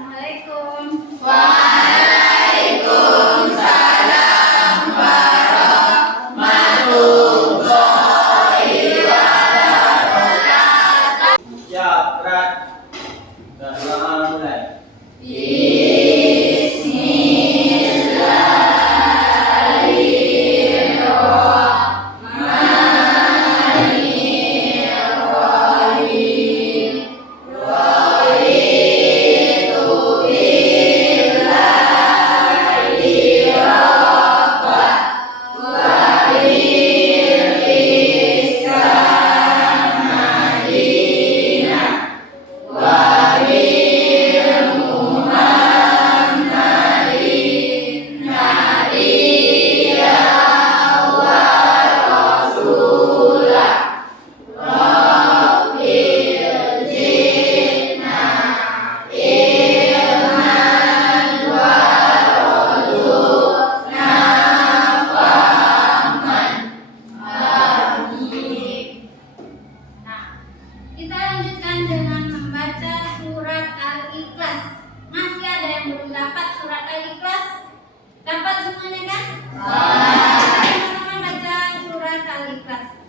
Assalamualaikum. Waalaikumsalam warahmatullahi wabarakatuh. Siap, berat. Dan selamat mulai. Kita lanjutkan dengan membaca surat Al-Ikhlas. Masih ada yang belum dapat surat Al-Ikhlas? Dapat semuanya kan? Sama-sama baca surat Al-Ikhlas.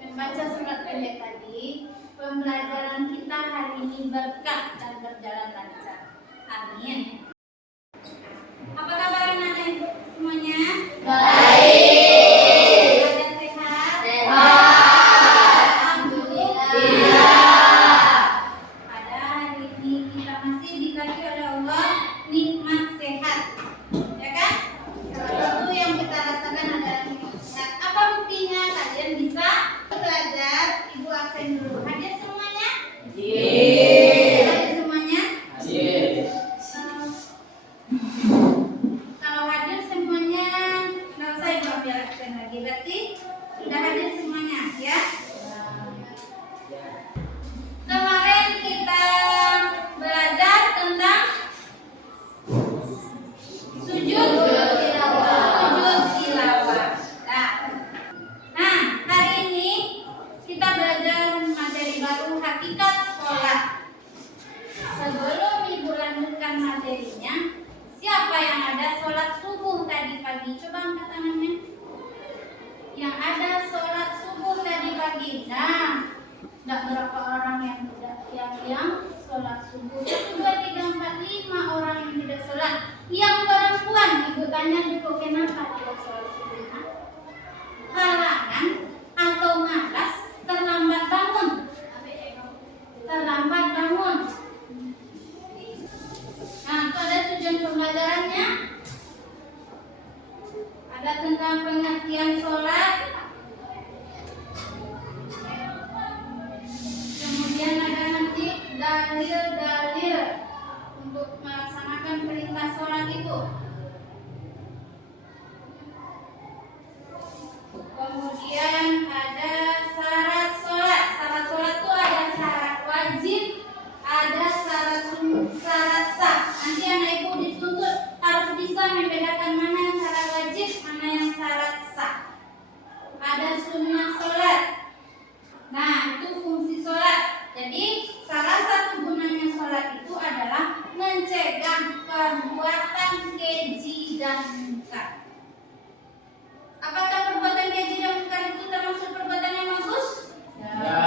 Membaca surat pendek tadi, pembelajaran kita hari ini berkah dan berjalan lancar. Amin. Apa kabar anak-anak semuanya? Baik. Ada sehat? Sehat. Alhamdulillah. Pada hari ini kita masih dikasih oleh Allah nikmat sehat, ya kan? Salah satu yang kita rasakan adalah nikmat sehat. Apa buktinya? Kalian bisa belajar. Ibu absen dulu. Hadir semuanya? Hadir semuanya? Kalau hadir semuanya, nggak usah ibu ambil absen lagi. Berarti sudah hadir semuanya, ya? Kemarin kita belajar tentang sujud tilawah. Nah, hari ini kita belajar materi baru, hakikat sholat. Sebelum ibu lanjutkan materinya, siapa yang ada sholat subuh tadi pagi? Coba angkat tangannya. Yang ada sholat subuh tadi pagi. Nah, tidak berapa orang yang tidak yang sholat subuh. 1, 2, 3, 4, 5 orang yang tidak sholat. Yang perempuan, ibu tanya dulu kenapa tidak sholat subuh? Halangan atau malas, terlambat bangun. Terlambat bangun. Nah, itu ada tujuan pembelajarannya. Ada tentang pengertian sholat. Kemudian ada nanti dalil-dalil untuk melaksanakan perintah sholat itu. Kemudian ada syarat sholat. Syarat sholat itu ada syarat wajib, ada syarat sah. Nanti anak ibu dituntut harus bisa membedakan mana yang syarat wajib, mana yang syarat sah. Ada sunnah sholat. Nah, itu fungsi sholat. Jadi salah satu gunanya sholat itu adalah mencegah perbuatan keji dan munkar. Apakah perbuatan keji dan munkar itu termasuk perbuatan yang bagus? Ya.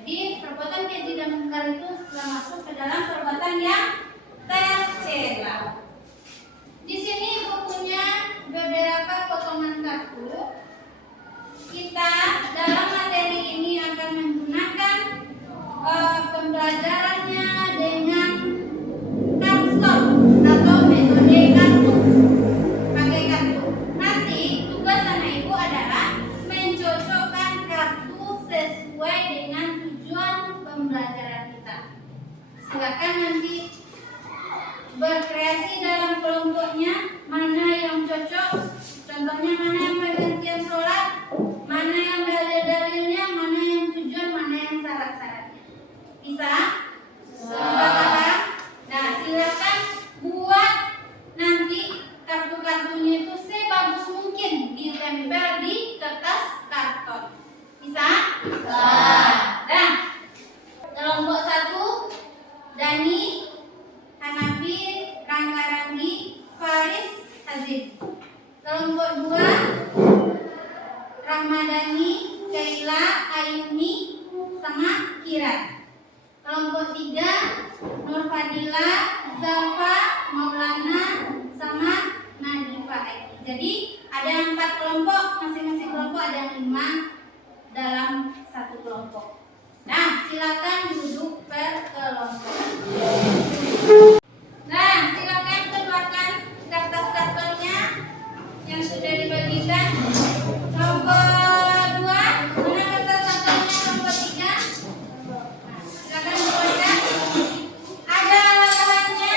Jadi perbuatan keji dan munkar itu termasuk ke dalam perbuatan yang tercela. Di sini ibu punya beberapa potongan kartu. kita dalam materi ini akan menggunakan pembelajarannya dengan kapsel atau metode kartu. Pakai kartu. Nanti tugas anak ibu adalah mencocokkan kartu sesuai dengan tujuan pembelajaran kita. Silakan nanti berkreasi dalam kelompoknya, mana yang cocok, contohnya mana yang pergantian sholat, mana yang dalil-dalilnya, mana yang tujuan, mana yang syarat-syaratnya. Bisa? Bisa. Nah, silakan buat nanti kartu-kartunya itu sebagus mungkin ditempel di kertas karton. Bisa? Bisa. Nah, kelompok 1 Dani, Hanafi, Rangga Ranggi, Faris, Aziz. Kelompok 2 Ramadhani, Kaila, Ayumi, sama Kira. Kelompok 3 Nur Fadila, Zafa, Maulana, sama Nadifa Aiki. Jadi ada 4 kelompok, masing-masing kelompok ada 5 dalam satu kelompok. Nah, silakan duduk per kelompok. Nah, silakan keluarkan kertas kartonnya yang sudah dibagikan. Kelompok 2, mana kertas kartonnya kelompok 3? Nah, silakan keluarkan. Ada bahannya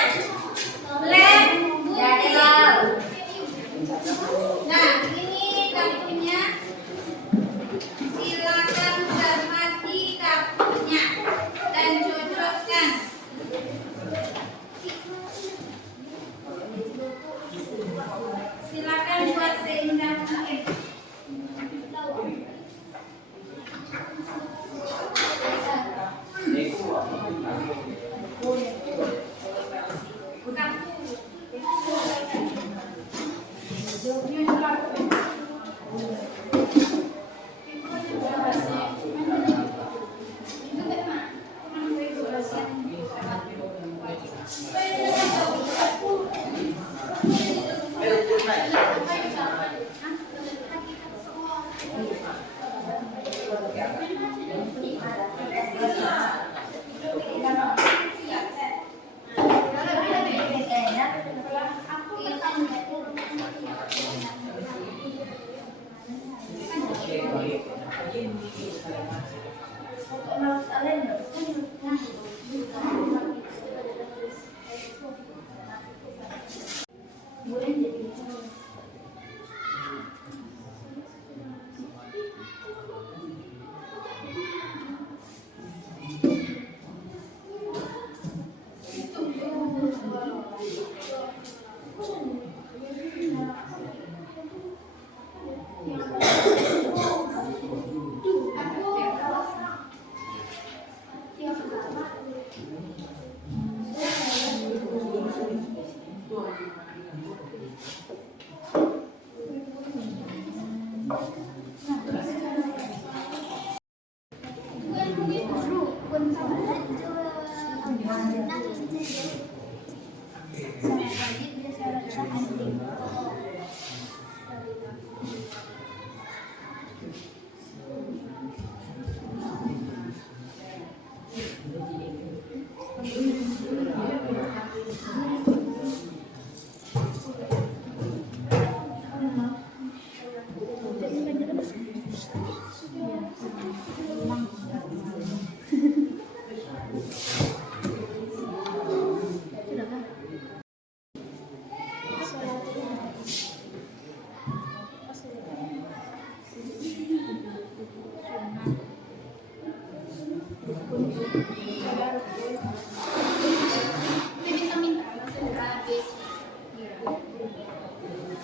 lem, gunting. Nah, ini kartunya. Silakan cermati kartunya dan cocokkan. Silakan buat seindah mungkin.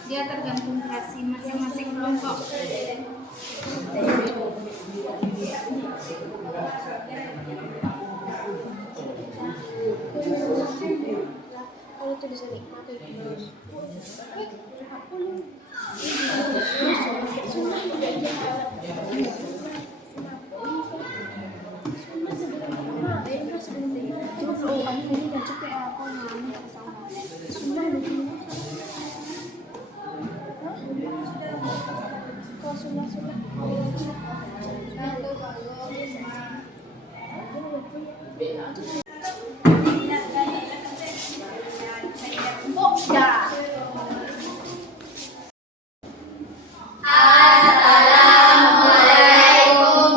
Dia tergantung fraksi masing-masing kelompok. Kalau tulisan pakai Assalamualaikum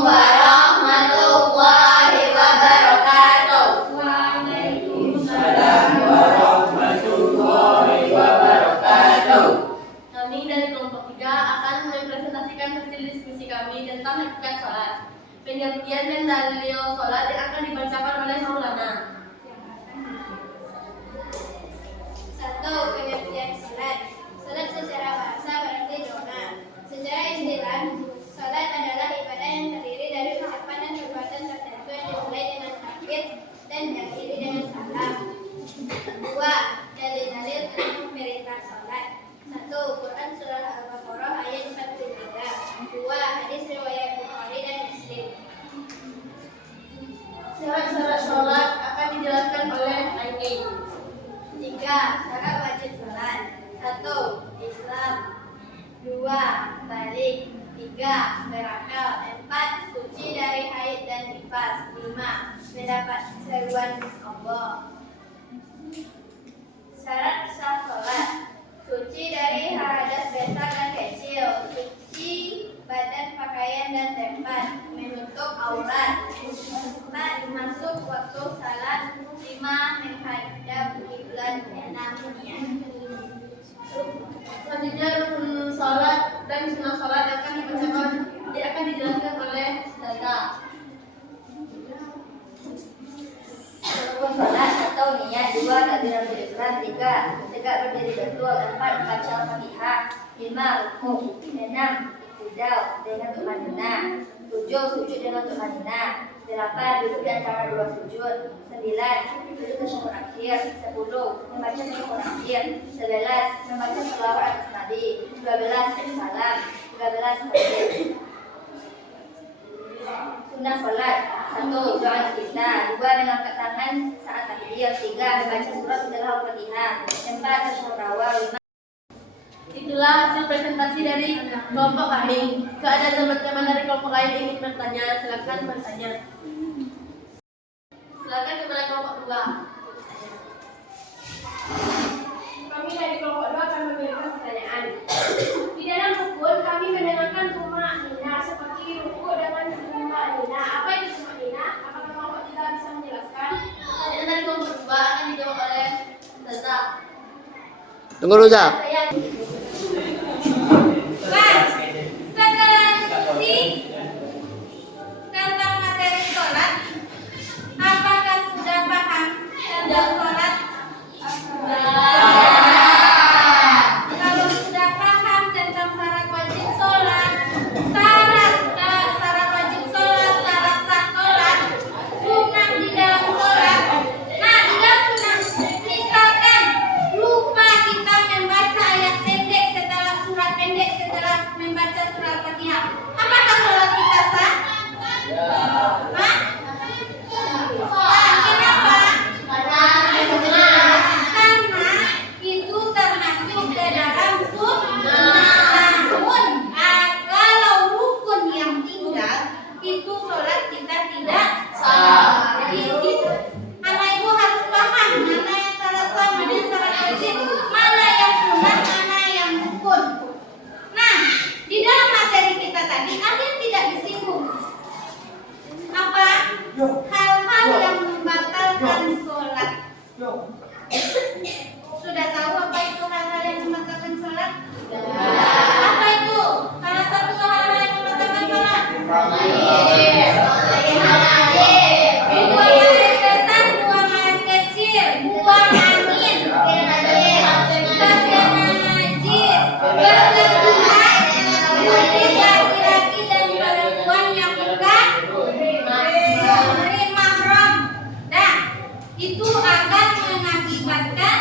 warahmatullahi wabarakatuh. Waalaikumsalam warahmatullahi wabarakatuh. Kami dari kelompok 3 akan mempresentasikan hasil diskusi kami tentang hakikat sholat, pengertian dan dalil sholat yang akan dibacakan oleh Maulana. 1. Pengertian salat. Salat secara bahasa berarti doa. Secara istilah, salat adalah ibadah yang terdiri dari ucapan dan perbuatan tertentu yang dimulai dengan takbir dan diakhiri dengan salam. 2. Dalil-dalil tentang perintah salat. 1. Quran surah Al-Baqarah ayat 43. 2. Hadis riwayat Bukhari dan Muslim. Syarat-syarat sholat akan dijelaskan oleh Aini. 3. Syarat wajib salat. 1. Islam. 2. Balik. 3. Berakal. 4. Suci dari haid dan nifas. 5. Mendapat seruan Allah. Syarat sah salat. Suci dari hadas besar dan kecil. Suci badan, pakaian dan tempat. Menutup aurat. 4. Masuk waktu salat. 5. Menghadap kiblat. 6. Niat. Selanjutnya rukun sholat dan sunnah sholat yang akan dijelaskan oleh Dada. Rukun sholat atau niat. 2. Takbiratul ihram. 3. Tegak berdiri betul. 4. Baca Al-Fatihah. 5. Rukuk. 6. Iktidal dengan tumanina. 7. Sujud dengan tumanina. 8. Duduk di antara dua sujud. 9. Duduk tasyahud akhir. 10. Membaca tasyahud akhir. 11. Membaca selawat atas Nabi. 12. Salam. 13. Takbir. Sunnah sholat. 1. Doa kita. 2. Mengangkat tangan saat takbir. 3. Membaca surat setelah Al-Fatihah. 4. Tasyahud awal. 5. Itulah hasil presentasi dari kelompok kami. Jika ada teman-teman dari kelompok lain ingin bertanya, silakan bertanya. Silakan kepada kelompok 2. Kami dari kelompok 2 akan memberikan pertanyaan. Di dalam rukun kami mendengarkan tumak nina seperti rukuk dengan tumak nina. Apa itu tumak nina? Apakah kelompok kita bisa menjelaskan? Pertanyaan dari kelompok 2 akan dijawab oleh Dada. Tunggu dulu, Zak. Setelah diskusi tentang materi sholat, apakah sudah paham tentang sholat? Kalau sudah paham tentang syarat wajib sholat, syarat wajib sholat, syarat sah sholat, sunnah di dalam sholat. Nah, di dalam sunnah, misalkan lupa kita membaca ayat pendek setelah surat pendek setelah membaca surat Fatihah, apakah sholat kita sah? Hah? Sah. Kenapa? Karena itu termasuk ke dalam sunnah. Namun, kalau rukun yang tinggal, itu sholat kita tidak sah. Jadi, anak ibu harus paham mana yang syarat sah, mana yang syarat wajib, mana yang sunnah, mana yang rukun. Nah, di dalam materi kita tadi ada yang tidak disinggung. Apa? Hal-hal yang membatalkan sholat. Sudah tahu apa itu hal-hal yang membatalkan sholat? Apa itu? Salah satu hal-hal yang membatalkan sholat. Buang air besar, buang air kecil, buang angin, pakaian najis, bersentuhan kulit laki-laki dan perempuan yang bukan muhrim mahram. Nah, itu akan mengakibatkan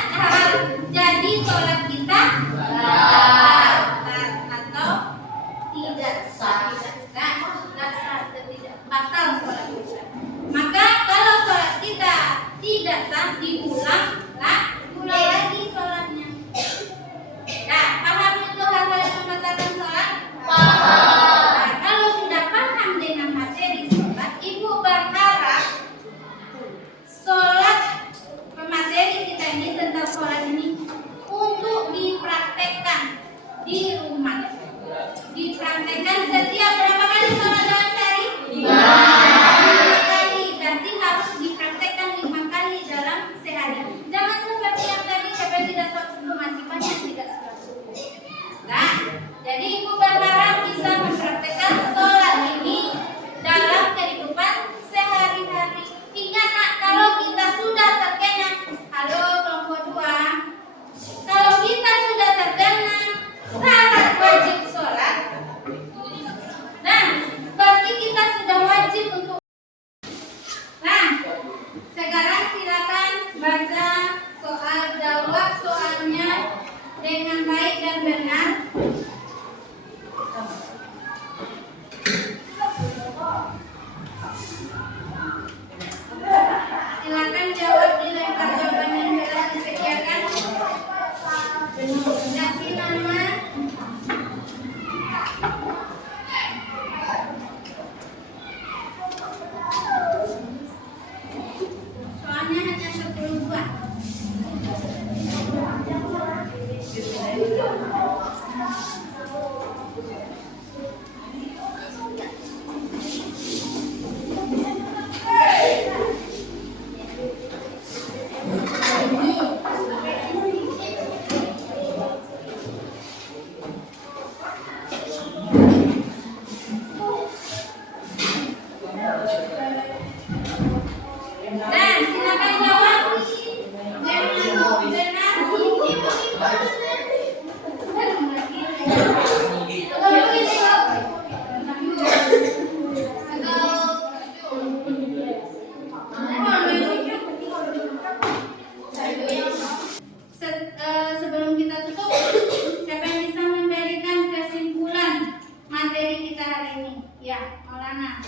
Fadilana.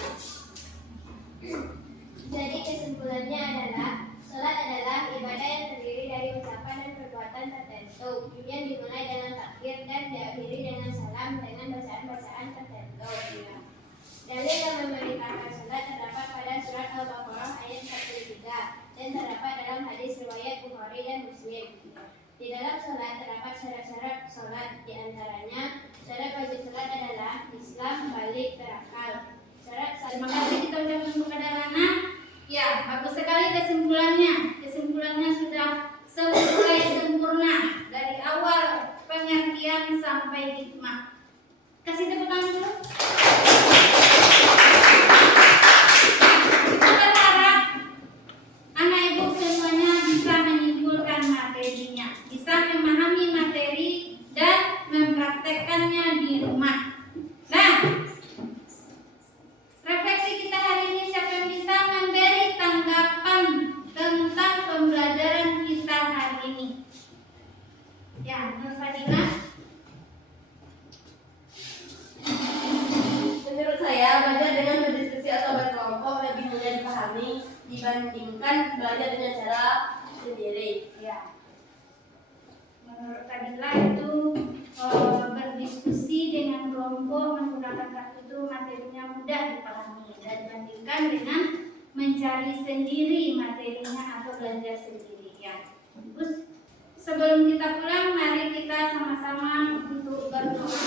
Jadi kesimpulannya adalah salat adalah ibadah yang terdiri dari ucapan dan perbuatan tertentu yang dimulai dengan takbir dan diakhiri dengan salam dengan bacaan-bacaan tertentu. Dalil yang memerintahkan salat terdapat pada surat Al-Baqarah ayat 43 dan terdapat dalam hadis riwayat Bukhari dan Muslim. Di dalam salat terdapat syarat-syarat salat, di antaranya syarat wajib salat adalah Islam, balik, berakal. Syarat Terima kasih kita ucapkan kepada Rana. Ya, bagus sekali kesimpulannya. Kesimpulannya sudah selesai sempurna dari awal pengertian sampai hikmah. Kasih tepuk tangan dulu. Kita berharap anak ibu semuanya bisa menyimpulkan materinya, bisa memahami materi dan mempraktekkannya di rumah. Nah, refleksi kita hari ini, siapa yang bisa memberi tanggapan tentang pembelajaran kita hari ini? Ya, Nur Fadila. Menurut saya, belajar dengan berdiskusi atau berkelompok lebih mudah dipahami dibandingkan belajar dengan cara sendiri. Ya. Menurut Fadila itu berdiskusi dengan kelompok menggunakan kartu itu materinya mudah dipahami dan dibandingkan dengan mencari sendiri materinya atau belajar sendiri. Ya. Terus sebelum kita pulang, mari kita sama-sama untuk berdoa